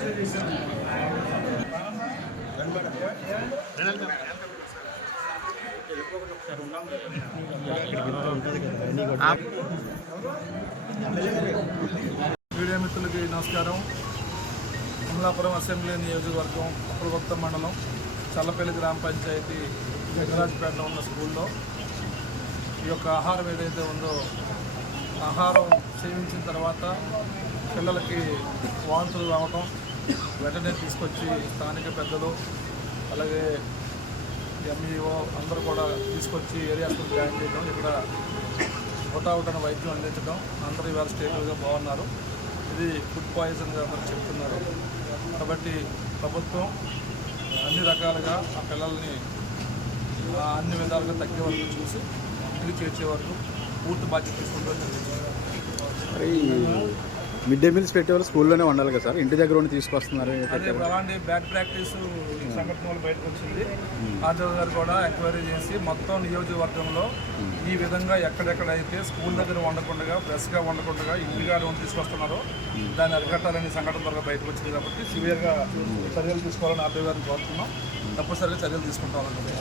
Media మిత్రులకి నమస్కారం. Amalapuram assembly నియోజకవర్గం అప్పులగుప్తం మండలం చల్లపల్లి గ్రామ పంచాయతీ జగరాజపేటలో ఉన్న స్కూల్లో ఈ యొక్క ఆహారం ఏదైతే ఉందో ఆహారం సేవించిన తర్వాత పిల్లలకి వాంతులు రావటం వెంటనే తీసుకొచ్చి స్థానిక పెద్దలు అలాగే ఎంఈఓ అందరూ కూడా తీసుకొచ్చి ఏరియాస్లో జాయిన్ చేయడం, ఇక్కడ హుటాహుటిన వైద్యం అందించడం, అందరూ ఇవాళ స్టేబుల్గా బాగున్నారు. ఇది ఫుడ్ పాయిజన్గా మరి చెప్తున్నారు. కాబట్టి ప్రభుత్వం అన్ని రకాలుగా ఆ పిల్లల్ని అన్ని విధాలుగా తగ్గే వరకు చూసి ఇంటికి చేర్చే వరకు పూర్తి బాధ్యత తీసుకుంటారు. మిడ్ డే మీల్స్ పెట్టేవాళ్ళు స్కూల్లోనే ఉండాలి కదా సార్, ఇంటి దగ్గర ఉండి తీసుకొస్తున్నారు. అదే అలాంటి బ్యాడ్ ప్రాక్టీస్ ఈ సంఘటన వల్ల బయటకు వచ్చింది. ఆర్డర్ గారు కూడా ఎంక్వైరీ చేసి మొత్తం నియోజకవర్గంలో ఈ విధంగా ఎక్కడెక్కడైతే స్కూల్ దగ్గర వండకుండా ఫ్రెష్గా వండకుండా ఇంటిగా తీసుకొస్తున్నారో దాన్ని అరికట్టాలని సంఘటన ద్వారా బయటకు వచ్చింది. కాబట్టి సివియర్గా చర్యలు తీసుకోవాలని ఆర్డర్ గారిని కోరుతున్నాం. తప్పనిసరిగా చర్యలు తీసుకుంటామన్నది.